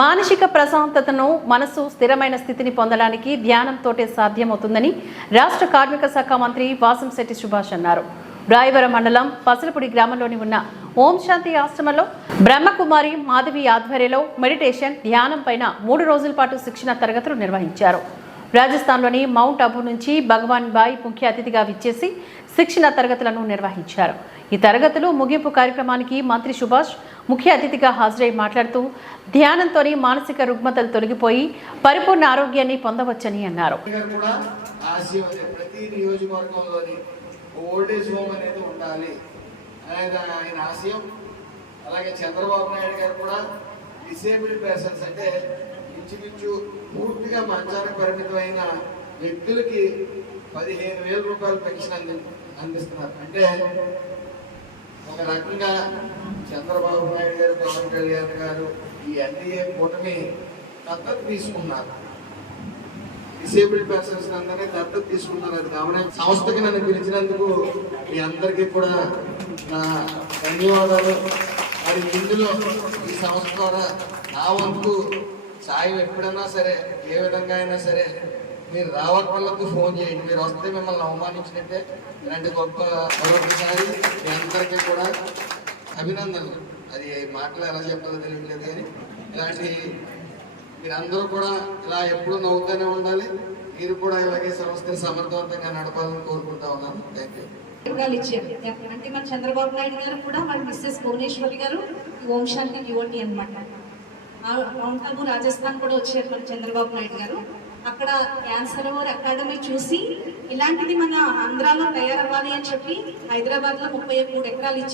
మానసిక ప్రశాంతతను మనసు స్థిరమైన స్థితిని పొందడానికి ధ్యానంతోటే సాధ్యమవుతుందని రాష్ట్ర కార్మిక శాఖ మంత్రి వాసంశెట్టి సుభాష్ అన్నారు. రాయవరం మండలం పసలపూడి గ్రామంలోని ఉన్న ఓం శాంతి ఆశ్రమంలో బ్రహ్మకుమారి మాధవి ఆధ్వర్యంలో మెడిటేషన్ ధ్యానం పైన 3 రోజుల పాటు శిక్షణ తరగతులు నిర్వహించారు. రాజస్థాన్లోని మౌంట్ అబూ నుంచి భగవాన్ బాయ్ ముఖ్య అతిథిగా విచ్చేసి శిక్షణ తరగతులను నిర్వహించారు. ఈ తరగతులు ముగింపు కార్యక్రమానికి మంత్రి సుభాష్ ముఖ్య అతిథిగా హాజరై మాట్లాడుతూ ధ్యానంతోని మానసిక రుగ్మతలు తొలగిపోయి పరిపూర్ణ ఆరోగ్యాన్ని పొందవచ్చని అన్నారు. ఓల్డేజ్ హోమ్ అనేది ఉండాలి అనేది ఆయన ఆశయం. అలాగే చంద్రబాబు నాయుడు గారు కూడా డిసేబుల్డ్ పర్సన్స్ అంటే ఇంచుమించు పూర్తిగా మంచానికి పరిమితమైన వ్యక్తులకి 15,000 రూపాయలు పెన్షన్ అందిస్తున్నారు. అంటే ఒక రకంగా చంద్రబాబు నాయుడు గారు, పవన్ కళ్యాణ్ గారు ఈ ఎన్డీఏ కూటమి దత్తత తీసుకున్నారు. డిసేబుల్డ్ పర్సన్స్ అందరినీ దత్తత తీసుకున్నారు. అది గమనించి సంస్థకి నన్ను పిలిచినందుకు మీ అందరికీ కూడా నా ధన్యవాదాలు. మరి ఇందులో ఈ సంస్థ ద్వారా నా వంతు సాయం ఎప్పుడైనా సరే, ఏ విధంగా అయినా సరే మీరు రావట్లకు ఫోన్ చేయండి. మీరు వస్తే మిమ్మల్ని అవమానించినట్టే. ఇలాంటి గొప్ప మరొకసారి మీ అందరికీ కూడా అభినందనలు. అది మాటలు ఎలా చెప్పాలో తెలియట్లేదు, కానీ ఇలాంటి మీరందరూ కూడా ఇలా ఎప్పుడు నవ్వుతూనే ఉండాలి. మీరు కూడా ఇలాగే సంస్థని సమర్థవంతంగా నడపాలని కోరుకుంటా ఉన్నాను. Thank you. అంటే మన చంద్రబాబు నాయుడు గారు కూడా మన మిస్సెస్ భువనేశ్వరి గారు ఓం శాంతి యువతి అనమాట. మౌంట్ అబూ రాజస్థాన్ కూడా వచ్చారు మన చంద్రబాబు నాయుడు గారు. అక్కడ క్యాన్సర్ అకాడమీ చూసి ఇలాంటిది మన ఆంధ్రాలో తయారవ్వాలి అని చెప్పి హైదరాబాద్ లో 33 ఎకరాలు ఇచ్చారు.